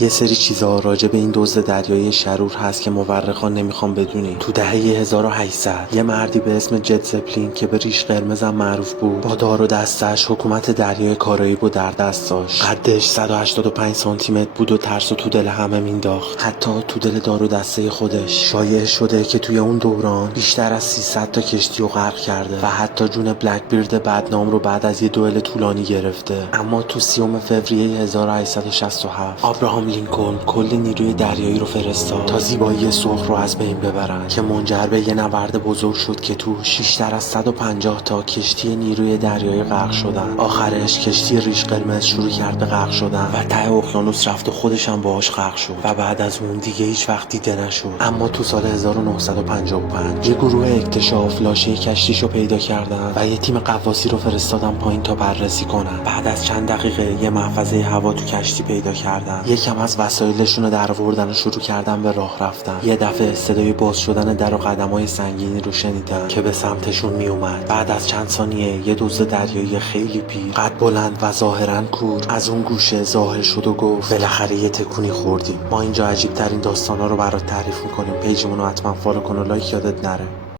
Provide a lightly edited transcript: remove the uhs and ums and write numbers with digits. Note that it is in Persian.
یه سری چیزا راجع به این دزد دریایی شرور هست که مورخان نمیخوان بدونی. تو دهه 1800 یه مردی به اسم جت زپلین که به ریش قرمزم معروف بود، با دار و دستش حکومت دریای کارائیبو در دست داشت. قدش 185 سانتی متر بود و ترس و تو دل همه مینداخت، حتی تو دل دار و دسته خودش. شایع شده که توی اون دوران بیشتر از 300 تا کشتی رو غرق کرده و حتی جون بلک بیرد بدنام رو بعد از یه دوئل طولانی گرفته. اما تو 30 فوریه 1867 ابراهام لینکلن کلی نیروی دریایی رو فرستاد تا زیبایی سرخ رو از بین ببرن، که منجر به یه نبرد بزرگ شد که تو بیشتر از 150 تا کشتی نیروی دریایی غرق شدن. آخرش کشتی ریش قرمز شروع کرد به غرق شدن و ته اقیانوس رفت و خودش هم باهاش غرق شد و بعد از اون دیگه هیچ وقت دیده نشد. اما تو سال 1955 یه گروه اکتشاف لاشه کشتیشو پیدا کردن و یه تیم غواصی رو فرستادن پایین تا بررسی کنن. بعد از چند دقیقه یه محفظه هوا تو کشتی پیدا کردن. یکم از وسایلشون رو درآوردن و شروع کردن به راه رفتن. یه دفعه صدای باز شدن در و قدمای سنگینی رو شنیدن که به سمتشون می اومد. بعد از چند ثانیه یه دزد دریایی خیلی پیر، قد بلند و ظاهرا کور از اون گوشه ظاهر شد و گفت بالاخره یه تکونی خوردیم. ما اینجا عجیب ترین داستانا رو برات تعریف میکنیم. پیجمون رو حتما فالو کن و لایک یادت نره.